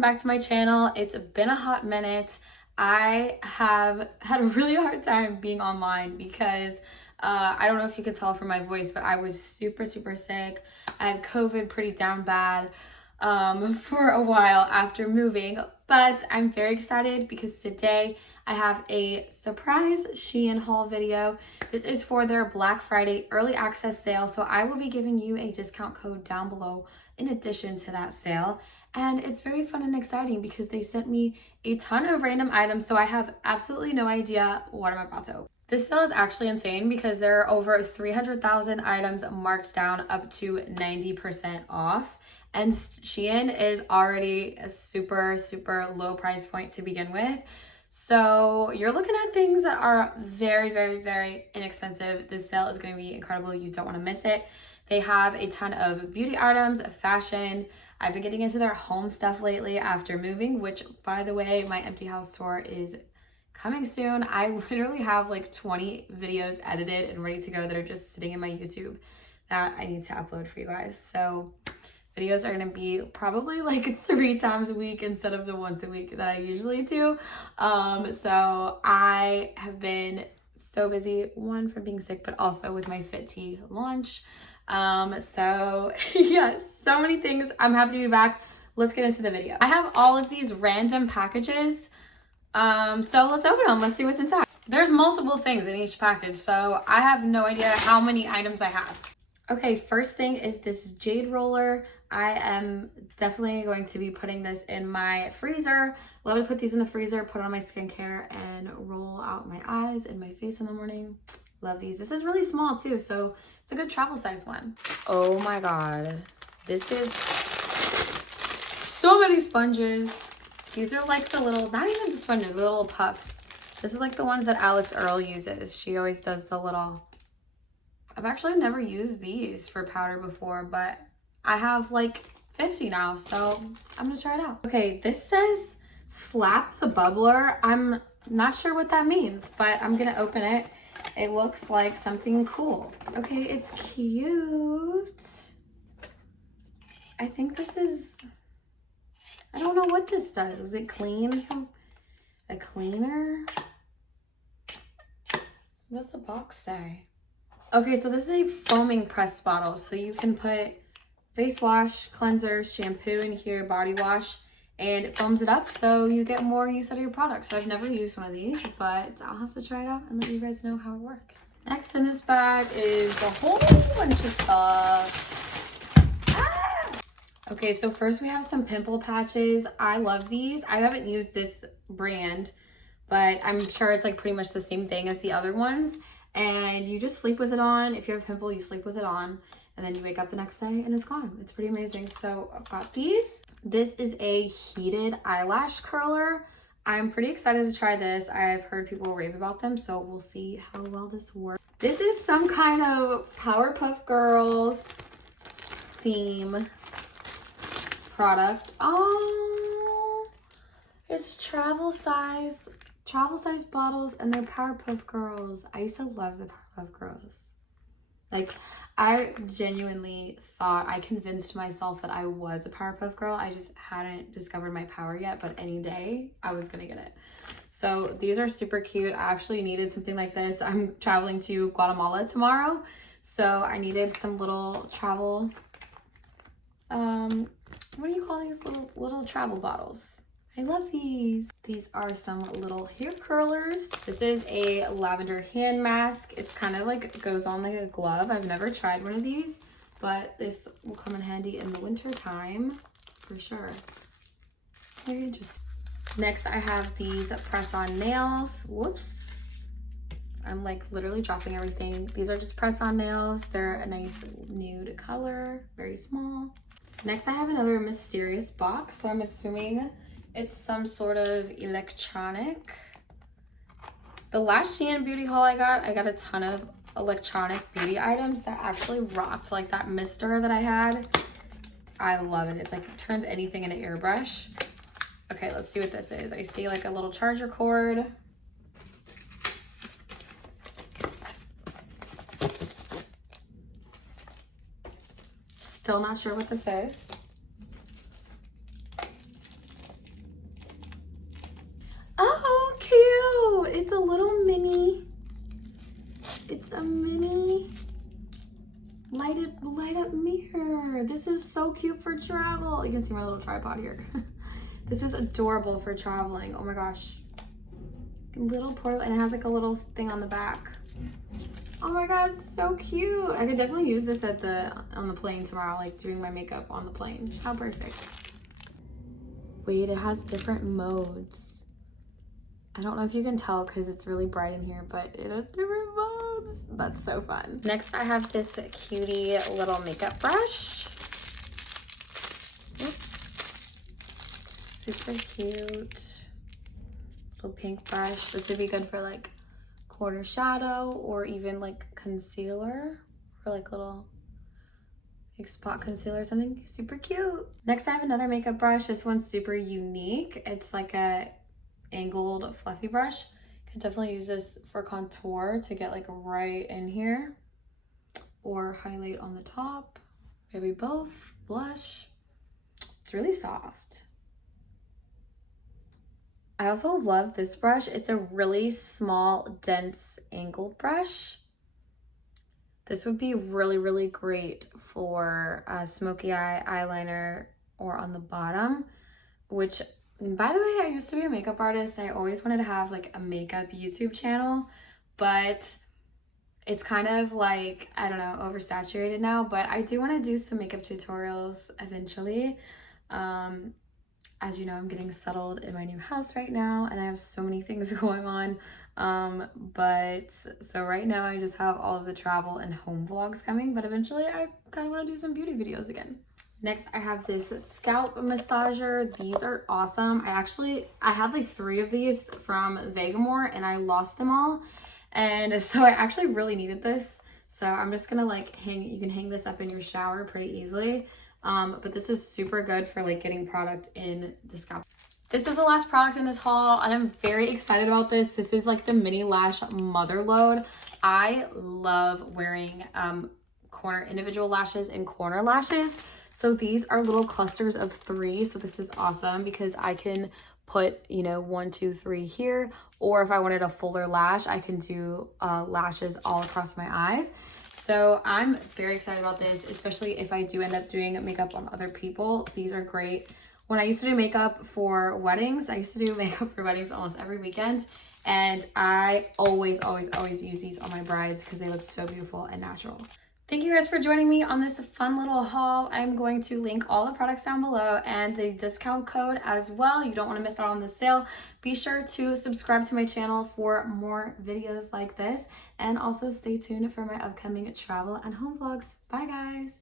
welcome back to my channel. It's been a hot minute. I have had a really hard time being online because I don't know if you could tell from my voice, but I was super sick. I had COVID pretty down bad for a while after moving, but I'm very excited because today I have a surprise SHEIN haul video. This is for their Black Friday early access sale, so I will be giving you a discount code down below in addition to that sale. And it's very fun and exciting because they sent me a ton of random items, so I have absolutely no idea what I'm about to open. This sale is actually insane because there are over 300,000 items marked down up to 90% off. And SHEIN is already a super low price point to begin with. So you're looking at things that are very inexpensive. This sale is going to be incredible. You don't want to miss it. They have a ton of beauty items, fashion. I've been getting into their home stuff lately after moving, which, by the way, my empty house tour is coming soon. I literally have like 20 videos edited and ready to go that are just sitting in my YouTube that I need to upload for you guys. So videos are going to be probably like 3 times a week instead of the once a week that I usually do. So I have been so busy, one, from being sick, but also with my Fit Tea launch. So yes, so many things. I'm happy to be back. Let's get into the video. I have all of these random packages. So let's open them. Let's see what's inside. There's multiple things in each package, so I have no idea how many items I have. Okay, first thing is this jade roller. I am definitely going to be putting this in my freezer. Love to put these in the freezer, put it on my skincare, and roll out my eyes and my face in the morning. Love these. This is really small too, so it's a good travel size one. Oh my god. This is so many sponges. These are like the little, not even the sponges, the little puffs. This is like the ones that Alex Earl uses. She always does the little, I've actually never used these for powder before, but I have like 50 now, so I'm gonna try it out. Okay, this says slap the bubbler. I'm not sure what that means, but I'm gonna open it. It looks like something cool. Okay, it's cute. I think this is, I don't know what this does. Is it clean? A cleaner? What does the box say? Okay, so this is a foaming press bottle. So you can put face wash, cleanser, shampoo in here, body wash, and it foams it up so you get more use out of your product. So I've never used one of these, but I'll have to try it out and let you guys know how it works. Next in this bag is a whole bunch of stuff. Okay, so first we have some pimple patches. I love these. I haven't used this brand, but I'm sure it's like pretty much the same thing as the other ones. And you just sleep with it on. If you have a pimple, you sleep with it on, and then you wake up the next day and it's gone. It's pretty amazing. So I've got these. This is a heated eyelash curler. I'm pretty excited to try this. I've heard people rave about them, so we'll see how well this works. This is some kind of Powerpuff Girls theme product. Oh, it's travel size bottles, and they're Powerpuff Girls. I used to love the Powerpuff Girls. Like, I genuinely thought, I convinced myself that I was a Powerpuff Girl. I just hadn't discovered my power yet, but any day I was gonna get it. So these are super cute. I actually needed something like this. I'm traveling to Guatemala tomorrow, so I needed some little travel, what do you call these little travel bottles? I love these. These are some little hair curlers. This is a lavender hand mask. It's kind of like, goes on like a glove. I've never tried one of these, but this will come in handy in the winter time for sure. Very interesting. Next, I have these press-on nails. Whoops. I'm like literally dropping everything. These are just press-on nails. They're a nice nude color, very small. Next, I have another mysterious box. So I'm assuming it's some sort of electronic. The last SHEIN beauty haul I got a ton of electronic beauty items that actually rocked, like that mister that I had. I love it. It's like, it turns anything into airbrush. Okay, let's see what this is. I see like a little charger cord. Still not sure what this is. mirror. This is so cute for travel. You can see my little tripod here. This is adorable for traveling. Oh my gosh. Little portable, and it has like a little thing on the back. Oh my god, so cute. I could definitely use this on the plane tomorrow, like doing my makeup on the plane. How perfect. Wait, it has different modes. I don't know if you can tell because it's really bright in here, but it has different modes. That's so fun. Next, I have this cutie little makeup brush. Oops. Super cute. Little pink brush. This would be good for like corner shadow or even like concealer or like little like spot concealer or something. Super cute. Next, I have another makeup brush. This one's super unique. It's like a angled fluffy brush. Could definitely use this for contour to get like right in here or highlight on the top, maybe both. Blush. It's really soft. I also love this brush. It's a really small, dense, angled brush. This would be really, really great for a smoky eye eyeliner or on the bottom, which, by the way, I used to be a makeup artist. I always wanted to have like a makeup YouTube channel, but it's kind of like, I don't know, oversaturated now, but I do want to do some makeup tutorials eventually. As you know, I'm getting settled in my new house right now and I have so many things going on. So right now I just have all of the travel and home vlogs coming, but eventually I kind of want to do some beauty videos again. Next, I have this scalp massager. These are awesome. I had like 3 of these from Vegamore and I lost them all. And so I actually really needed this. So I'm just gonna like you can hang this up in your shower pretty easily. But this is super good for like getting product in the scalp. This is the last product in this haul and I'm very excited about this. This is like the mini lash mother load. I love wearing individual lashes and corner lashes. So these are little clusters of 3. So this is awesome because I can put, 1, 2, 3 here. Or if I wanted a fuller lash, I can do lashes all across my eyes. So I'm very excited about this, especially if I do end up doing makeup on other people. These are great. When I used to do makeup for weddings, I used to do makeup for weddings almost every weekend. And I always use these on my brides because they look so beautiful and natural. Thank you guys for joining me on this fun little haul. I'm going to link all the products down below and the discount code as well. You don't want to miss out on the sale. Be sure to subscribe to my channel for more videos like this. And also stay tuned for my upcoming travel and home vlogs. Bye guys.